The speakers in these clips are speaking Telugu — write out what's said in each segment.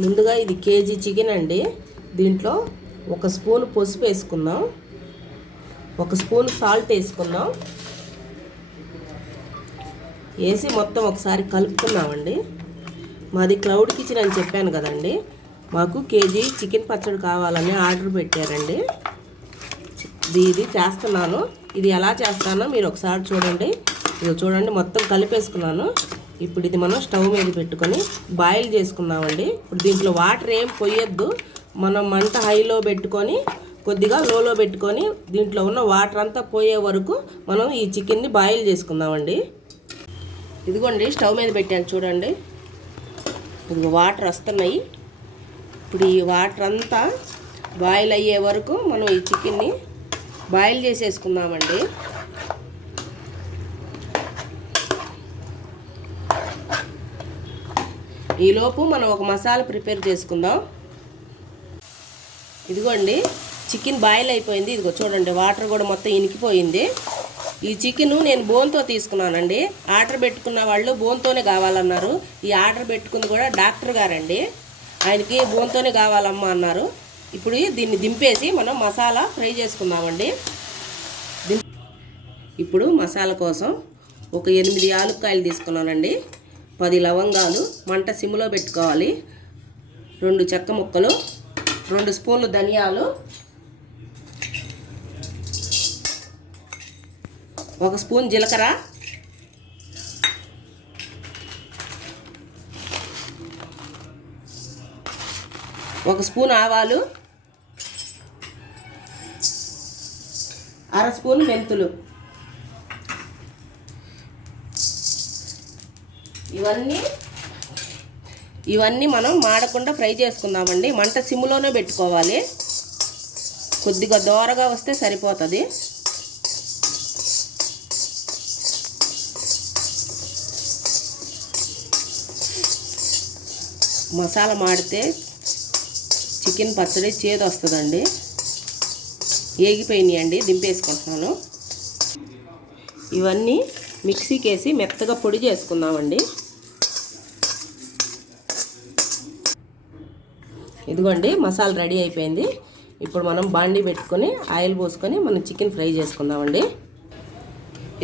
ముందుగా ఇది కేజీ చికెన్ అండి. దీంట్లో 1 స్పూన్ పసుపు వేసుకుందాం, 1 స్పూన్ సాల్ట్ వేసుకుందాం. వేసి మొత్తం ఒకసారి కలుపుకున్నామండి. మాది క్లౌడ్ కిచెన్ అని చెప్పాను కదండి. మాకు కేజీ చికెన్ పచ్చడి కావాలని ఆర్డర్ పెట్టారండి. ఇది చేస్తున్నాను. ఇది ఎలా చేస్తానో మీరు ఒకసారి చూడండి. ఇది చూడండి, మొత్తం కలిపేసుకున్నాను. ఇప్పుడు ఇది మనం స్టవ్ మీద పెట్టుకొని బాయిల్ చేసుకుందామండి. ఇప్పుడు దీంట్లో వాటర్ ఏం పోయొద్దు. మనం మంట హైలో పెట్టుకొని కొద్దిగా లోలో పెట్టుకొని దీంట్లో ఉన్న వాటర్ అంతా పోయే వరకు మనం ఈ చికెన్ని బాయిల్ చేసుకుందామండి. ఇదిగోండి, స్టవ్ మీద పెట్టాను చూడండి. ఇదిగో వాటర్ వస్తున్నాయి. ఇప్పుడు ఈ వాటర్ అంతా బాయిల్ అయ్యే వరకు మనం ఈ చికెన్ని బాయిల్ చేసేసుకుందామండి. ఈలోపు మనం ఒక మసాలా ప్రిపేర్ చేసుకుందాం. ఇదిగోండి, చికెన్ బాయిల్ అయిపోయింది. ఇదిగో చూడండి, వాటర్ కూడా మొత్తం ఇనికిపోయింది. ఈ చికెను నేను బోన్తో తీసుకున్నానండి. ఆర్డర్ పెట్టుకున్న వాళ్ళు బోన్తోనే కావాలన్నారు. ఈ ఆర్డర్ పెట్టుకుంది కూడా డాక్టర్ గారండి. ఆయనకి బోన్తోనే కావాలమ్మా అన్నారు. ఇప్పుడు దీన్ని దింపేసి మనం మసాలా ఫ్రై చేసుకుందామండి. ఇప్పుడు మసాలా కోసం ఒక 8 యాలక్కాయలు తీసుకున్నానండి, 10 లవంగాలు మంట సిమ్లో పెట్టుకోవాలి, 2 చెక్క ముక్కలు, 2 స్పూన్లు ధనియాలు, 1 స్పూన్ జీలకర్ర, 1 స్పూన్ ఆవాలు, 1/2 స్పూన్ మెంతులు. ఇవన్నీ మనం మాడకుండా ఫ్రై చేసుకుందామండి. మంట సిమ్లోనే పెట్టుకోవాలి. కొద్దిగా దోరగా వస్తే సరిపోతుంది. మసాలా మాడితే చికెన్ పచ్చడి చేదు వస్తుందండి. ఏగిపోయినాయండి, దింపేసుకుంటున్నాను. ఇవన్నీ మిక్సీకి వేసి మెత్తగా పొడి చేసుకుందామండి. ఇదిగోండి, మసాలా రెడీ అయిపోయింది. ఇప్పుడు మనం బాండీ పెట్టుకొని ఆయిల్ పోసుకొని మనం చికెన్ ఫ్రై చేసుకుందామండి.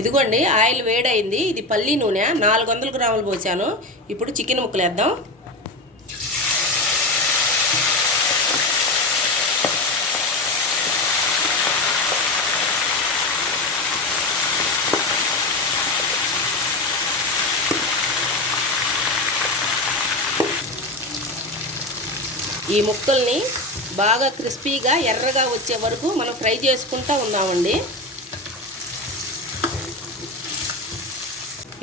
ఇదిగోండి, ఆయిల్ వేడైంది. ఇది పల్లి నూనె 400 గ్రాములు పోసాను. ఇప్పుడు చికెన్ ముక్కలు వేద్దాం. ఈ ముక్కల్ని బాగా క్రిస్పీగా ఎర్రగా వచ్చే వరకు మనం ఫ్రై చేసుకుంటూ ఉందామండి.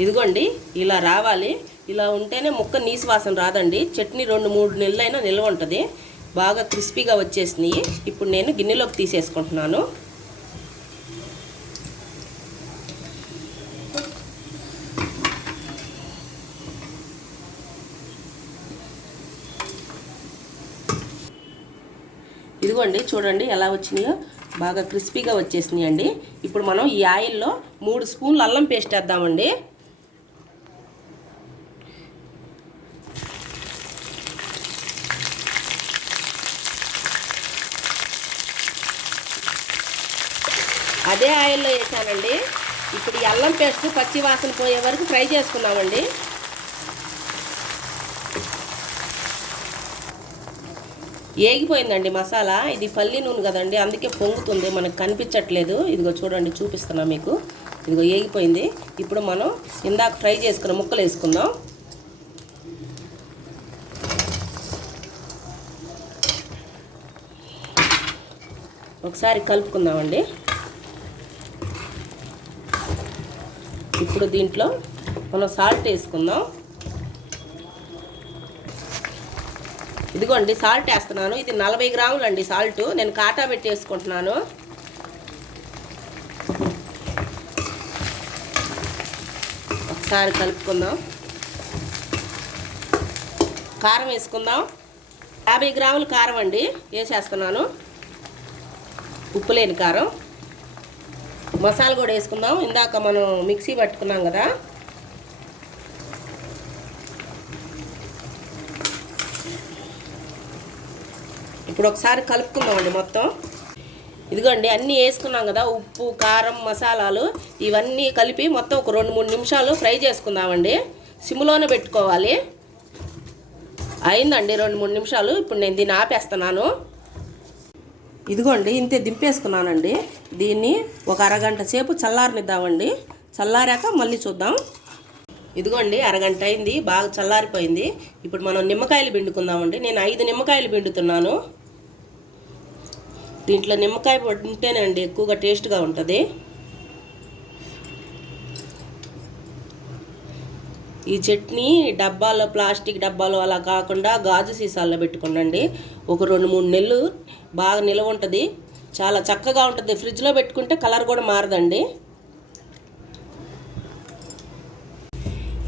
ఇదిగోండి, ఇలా రావాలి. ఇలా ఉంటేనే ముక్క నీసు వాసన రాదండి. చట్నీ 2-3 నెలలైనా నిల్వ ఉంటుంది. బాగా క్రిస్పీగా వచ్చేసినాయి. ఇప్పుడు నేను గిన్నెలోకి తీసేసుకుంటున్నాను. ఇదిగోండి, చూడండి ఎలా వచ్చినాయో, బాగా క్రిస్పీగా వచ్చేసినాయి అండి. ఇప్పుడు మనం ఈ ఆయిల్లో 3 స్పూన్లు అల్లం పేస్ట్ వేద్దామండి. అదే ఆయిల్లో వేసానండి. ఇప్పుడు ఈ అల్లం పేస్ట్ పచ్చి వాసన పోయే వరకు ఫ్రై చేసుకున్నామండి. ఏగిపోయిందండి మసాలా. ఇది పల్లి నూనె కదండి, అందుకే పొంగుతుంది, మనకు కనిపించట్లేదు. ఇదిగో చూడండి, చూపిస్తున్నా మీకు. ఇదిగో ఏగిపోయింది. ఇప్పుడు మనం ఇందాక ఫ్రై చేసుకున్న ముక్కలు వేసుకుందాం. ఒకసారి కలుపుకుందామండి. ఇప్పుడు దీంట్లో మనం సాల్ట్ వేసుకుందాం. ఇదిగోండి, సాల్ట్ వేస్తున్నాను. ఇది 40 గ్రాములు అండి సాల్ట్. నేను కాటా పెట్టి వేసుకుంటున్నాను. ఒకసారి కలుపుకుందాం. కారం వేసుకుందాం. 50 గ్రాములు కారం అండి వేసేస్తున్నాను. ఉప్పు లేని కారం. మసాలా కూడా వేసుకుందాం. ఇందాక మనం మిక్సీ పట్టుకున్నాం కదా, ఇప్పుడు ఒకసారి కలుపుకుందామండి మొత్తం. ఇదిగోండి అన్నీ వేసుకున్నాం కదా, ఉప్పు కారం మసాలాలు ఇవన్నీ కలిపి మొత్తం ఒక 2-3 నిమిషాలు ఫ్రై చేసుకుందామండి. సిమ్లోనే పెట్టుకోవాలి. అయిందండి 2-3 నిమిషాలు. ఇప్పుడు నేను దీన్ని ఆపేస్తున్నాను. ఇదిగోండి ఇంతే దింపేసుకున్నానండి. దీన్ని ఒక అరగంట సేపు చల్లారనిద్దామండి. చల్లారాక మళ్ళీ చూద్దాం. ఇదిగోండి అరగంట అయింది, బాగా చల్లారిపోయింది. ఇప్పుడు మనం నిమ్మకాయలు పిండుకుందామండి. నేను 5 నిమ్మకాయలు పిండుతున్నాను. దీంట్లో నిమ్మకాయ ఉంటేనండి ఎక్కువగా టేస్ట్గా ఉంటుంది. ఈ చట్నీ డబ్బాలో, ప్లాస్టిక్ డబ్బాలో అలా కాకుండా గాజు సీసాల్లో పెట్టుకోండి. ఒక 2-3 నెలలు బాగా నిల్వ ఉంటుంది. చాలా చక్కగా ఉంటుంది. ఫ్రిడ్జ్లో పెట్టుకుంటే కలర్ కూడా మారదండి.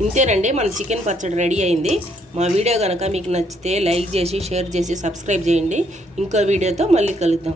ఇంతేనండి, మన చికెన్ పచ్చడి రెడీ అయింది. మా వీడియో కనుక మీకు నచ్చితే లైక్ చేసి, షేర్ చేసి, సబ్స్క్రైబ్ చేయండి. ఇంకో వీడియోతో మళ్ళీ కలుద్దాం.